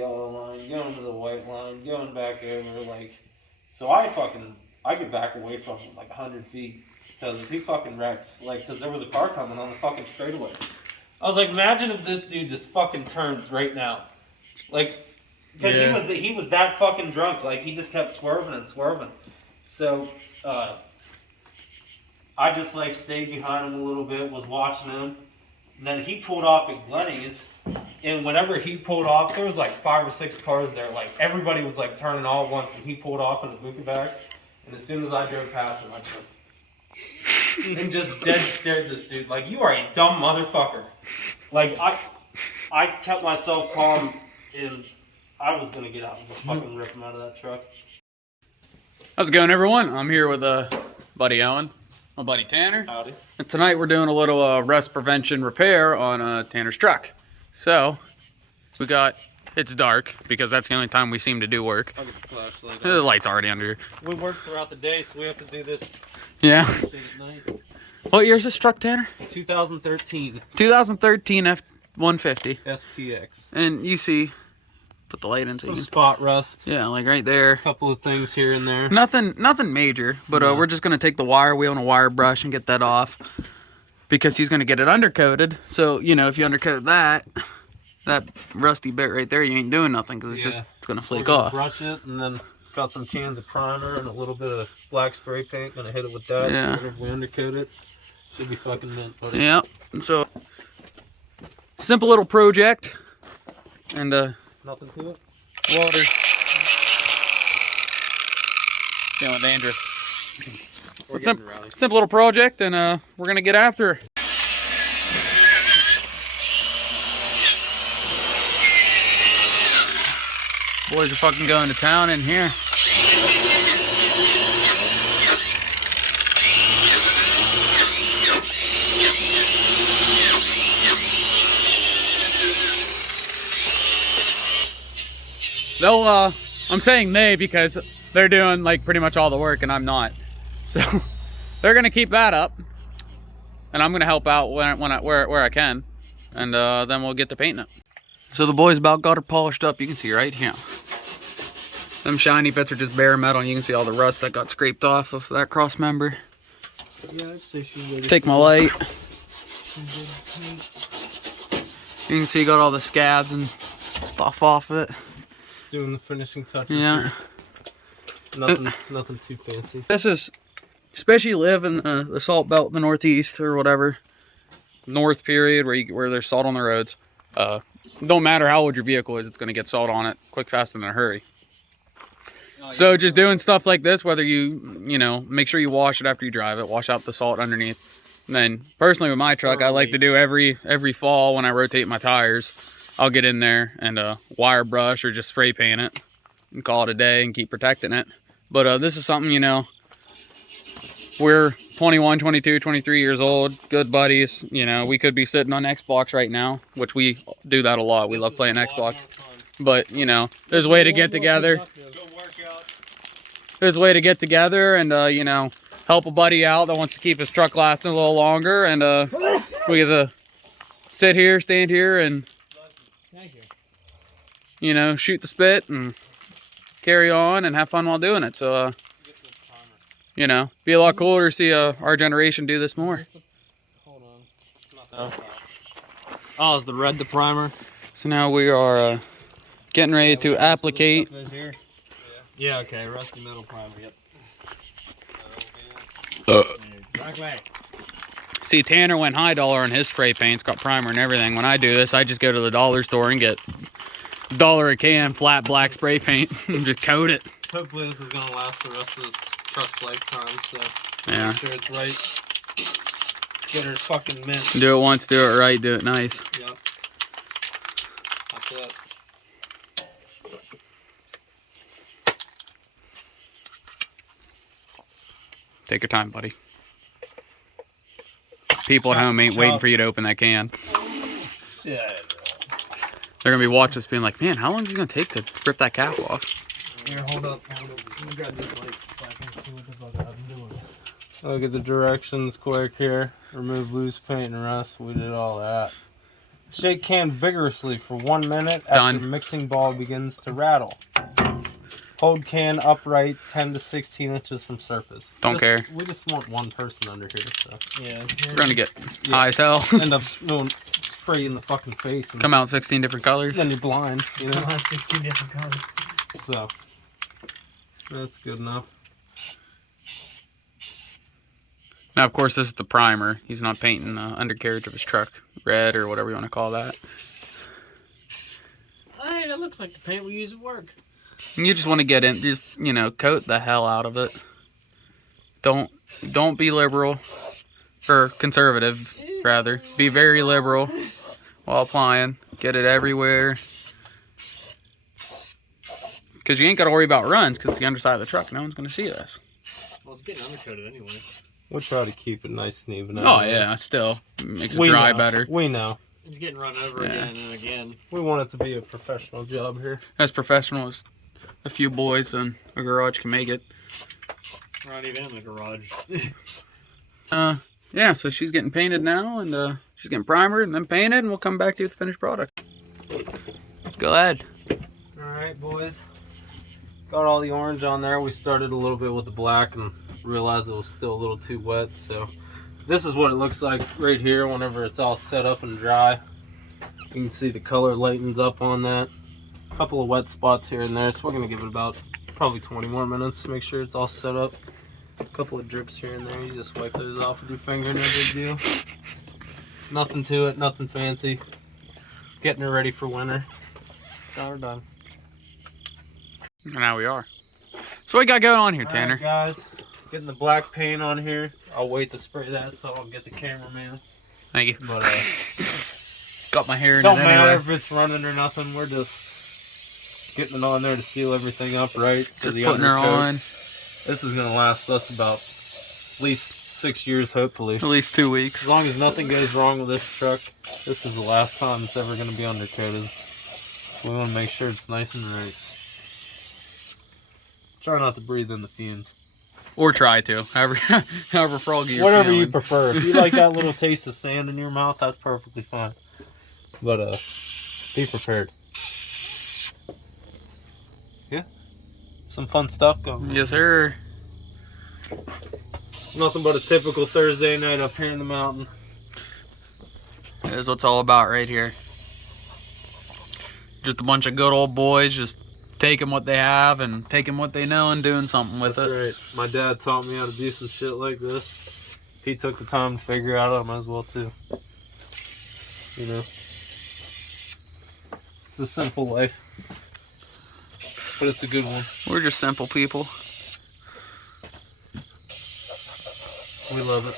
yellow line, going to the white line, going back over, like, so I could back away from him like 100 feet, because if he fucking wrecks, like, because there was a car coming on the fucking straightaway. I was like, imagine if this dude just fucking turns right now, like, because he was that fucking drunk, like, he just kept swerving and swerving. So, I just, like, stayed behind him a little bit, was watching him, and then he pulled off at Glenny's. And whenever he pulled off, there was like 5 or 6 cars there. Like, everybody was like turning all at once, and he pulled off in the buka backs. And as soon as I drove past him, I took and just dead stared this dude. Like, you are a dumb motherfucker. Like, I kept myself calm, and I was gonna get out and just fucking rip him out of that truck. How's it going, everyone? I'm here with buddy Owen, my buddy Tanner. Howdy. And tonight we're doing a little rust prevention repair on Tanner's truck. So, it's dark, because that's the only time we seem to do work. I'll get the flashlight. The light's already under here. We work throughout the day, so we have to do this. Yeah. At night. What year is this truck, Tanner? 2013. 2013 F-150. STX. And you see, put the light in. Some spot rust. Yeah, like right there. A couple of things here and there. Nothing major, but we're just going to take the wire wheel and a wire brush and get that off. Because he's going to get it undercoated. So, you know, if you undercoat that rusty bit right there, you ain't doing nothing, because it's going to flake off. Brush it, and then got some cans of primer and a little bit of black spray paint. Gonna hit it with that. Yeah. So we undercoat it. Should be fucking mint, buddy. Yeah. So, simple little project. And, nothing to it? Water. Feeling dangerous. Simple little project, and we're gonna get after her. Boys are fucking going to town in here. I'm saying they because they're doing like pretty much all the work and I'm not. So they're gonna keep that up, and I'm gonna help out where I can, and then we'll get to painting it. So the boys about got her polished up. You can see right here. Them shiny bits are just bare metal, and you can see all the rust that got scraped off of that cross member. Yeah, I'd say she's ready. Take my light. You can see got all the scabs and stuff off of it. Just doing the finishing touches. Yeah. Nothing too fancy. This is, especially live in the salt belt in the northeast or whatever, north period, where there's salt on the roads. Don't matter how old your vehicle is, it's going to get salt on it quick, fast, and in a hurry. So just doing stuff like this, whether you know, make sure you wash it after you drive it, wash out the salt underneath. And then personally with my truck, I like to do every fall when I rotate my tires, I'll get in there and wire brush or just spray paint it and call it a day and keep protecting it. But this is something, you know, we're 21, 22, 23 years old, good buddies. You know, we could be sitting on Xbox right now, which we do that a lot. We love playing Xbox. But, you know, there's a way to get together. There's a way to get together and, you know, help a buddy out that wants to keep his truck lasting a little longer. And we get to sit here, stand here, and, you know, shoot the spit and carry on and have fun while doing it. So, you know, be a lot cooler to see our generation do this more. Hold on. Oh, is the red the primer? So now we are getting ready to applicate. Yeah, okay, rusty metal primer, yep. See, Tanner went high dollar on his spray paints, got primer and everything. When I do this, I just go to the dollar store and get $1 a can flat black spray paint and just coat it. Hopefully this is going to last the rest of this truck's lifetime, so yeah. Make sure it's right. Get her fucking mint. Do it once, do it right, do it nice. Yep. That's it. Take your time, buddy. People at home ain't waiting for you to open that can. Yeah. They're gonna be watching us being like, man, how long is it gonna take to rip that cap off? Here, hold up. Let me grab this light so I can see what the fuck I'm doing. Look at the directions quick here. Remove loose paint and rust. We did all that. Shake can vigorously for 1 minute Done. after mixing ball begins to rattle. Hold can upright 10 to 16 inches from surface. Don't care. We just want one person under here, so. Yeah. We're gonna get high as hell. End up spray in the fucking face. And Come out 16 different colors. then you're blind, you know? 16 different colors. So. That's good enough. Now, of course, this is the primer. He's not painting the undercarriage of his truck red or whatever you want to call that. Hey, that looks like the paint we use at work. You just want to get in, just, you know, coat the hell out of it. Don't be liberal, or conservative, rather. Be very liberal while applying. Get it everywhere. Because you ain't got to worry about runs, because it's the underside of the truck. No one's going to see this. Well, it's getting undercoated anyway. We'll try to keep it nice and even. Oh, yeah, still. Makes it dry better. We know. It's getting run over again and again. We want it to be a professional job here. As professional as a few boys in a garage can make it. We're not even in the garage. Yeah, so she's getting painted now, and she's getting primered and then painted, and we'll come back to you with the finished product. Go ahead. Alright, boys. Got all the orange on there. We started a little bit with the black and realized it was still a little too wet, so this is what it looks like right here whenever it's all set up and dry. You can see the color lightens up on that. A couple of wet spots here and there, so we're going to give it about probably 20 more minutes to make sure it's all set up. A couple of drips here and there. You just wipe those off with your finger, no big deal. Nothing to it, nothing fancy. Getting her ready for winter. Now we're done. And now we are. So what you got going on here, Tanner? Alright, guys, getting the black paint on here. I'll wait to spray that so I'll get the cameraman. Thank you. But Got my hair in don't it matter anyway. if it's running or nothing. We're just getting it on there to seal everything up right. So Just putting her on. This is gonna last us about at least 6 years, hopefully. At least 2 weeks. As long as nothing goes wrong with this truck, this is the last time it's ever gonna be undercoated. We want to make sure it's nice and right. Try not to breathe in the fumes. Or try to. However froggy you're Whatever you feeling. prefer. If you like that little taste of sand in your mouth, that's perfectly fine. But be prepared. Yeah. Some fun stuff going on. Yes, sir. Nothing but a typical Thursday night up here in the mountain. That is what it's all about right here. Just a bunch of good old boys just taking what they have and taking what they know and doing something with That's it. right. My dad taught me how to do some shit like this. If he took the time to figure it out, I might as well too. You know? It's a simple life. But it's a good one. We're just simple people. We love it.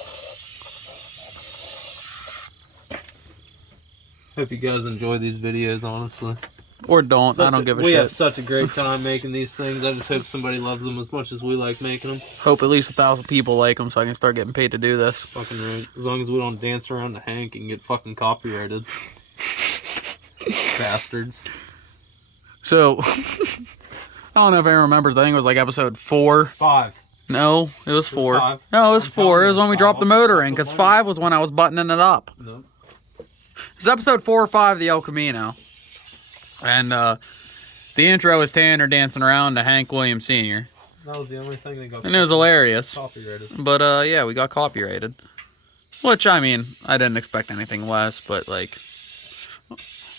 Hope you guys enjoy these videos, honestly. Or don't. I don't give a We shit. have such a great time making these things. I just hope somebody loves them as much as we like making them. Hope at least 1,000 people like them so I can start getting paid to do this. Fucking right. As long as we don't dance around the Hank and get fucking copyrighted. Bastards. So, I don't know if anyone remembers. I think it was like episode 4. 5. No, it was 4. 5. No, it was I'm 4. telling It was you, when we 5. dropped the motor in, because 5 was when I was buttoning it up. No. It's episode 4 or 5 of the El Camino. And the intro is Tanner dancing around to Hank Williams Sr. That was the only thing that got And it was hilarious. copyrighted. But yeah, we got copyrighted. Which, I mean, I didn't expect anything less, but like,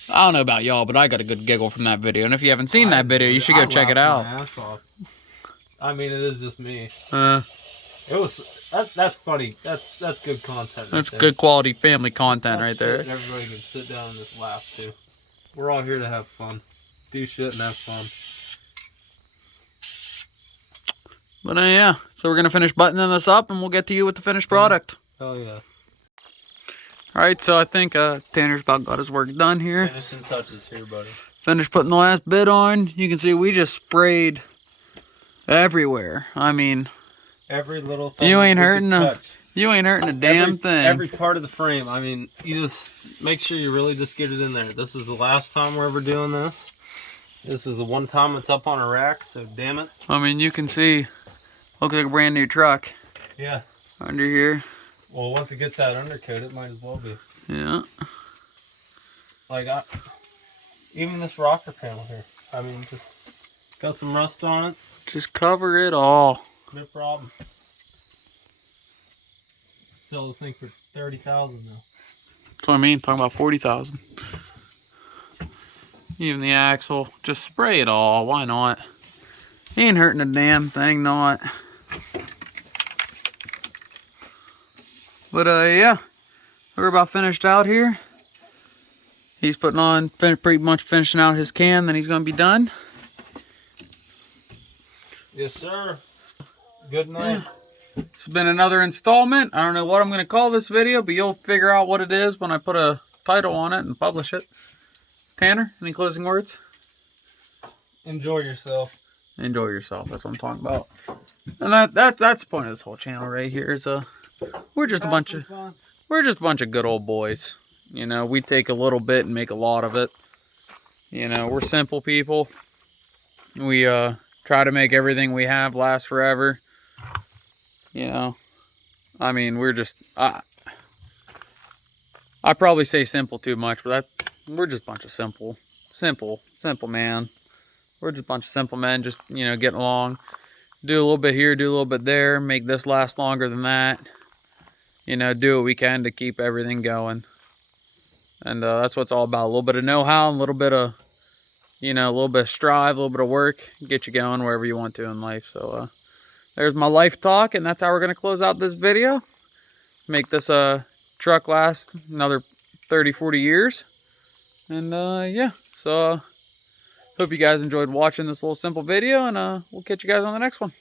I don't know about y'all, but I got a good giggle from that video. And if you haven't seen that video, you should go check it out. My ass off. I mean, it is just me. That's It was that's funny. That's good content. Right there. good quality family content right That's there. shit everybody can sit down and just laugh too. We're all here to have fun, do shit and have fun. But yeah, so we're gonna finish buttoning this up, and we'll get to you with the finished product. Hell yeah. All right, so I think Tanner's about got his work done here. Finishing touches here, buddy. Finished putting the last bit on. You can see we just sprayed everywhere. I mean, Every little thing. You ain't we could hurting a touch. damn thing. Every part of the frame. I mean, you just make sure you really just get it in there. This is the last time we're ever doing this. This is the one time it's up on a rack, so damn it. I mean, you can see, looks like a brand new truck Yeah. under here. Well, once it gets that undercoat, it might as well be. Yeah. Like even this rocker panel here. I mean, just got some rust on it. Just cover it all. No problem. Sell this thing for $30,000 now. That's what I mean. Talking about 40,000. Even the axle, just spray it all. Why not? Ain't hurting a damn thing, not. But yeah, we're about finished out here. He's putting on, pretty much finishing out his can. Then he's gonna be done. Yes, sir. Good night. Yeah. It's been another installment. I don't know what I'm gonna call this video, but you'll figure out what it is when I put a title on it and publish it. Tanner, any closing words? Enjoy yourself. Enjoy yourself. That's what I'm talking about. And that's the point of this whole channel right here. Is we're just a bunch of good old boys. You know, we take a little bit and make a lot of it. You know, we're simple people. We try to make everything we have last forever. You know, I mean, we're just I probably say simple too much, but we're just a bunch of simple man. We're just a bunch of simple men, just, you know, getting along. Do a little bit here, do a little bit there, make this last longer than that. You know, do what we can to keep everything going. And that's what it's all about. A little bit of know-how, a little bit of, you know, a little bit of strive, a little bit of work. Get you going wherever you want to in life. So there's my life talk, and that's how we're going to close out this video. Make this truck last another 30, 40 years. And yeah, so hope you guys enjoyed watching this little simple video, and we'll catch you guys on the next one.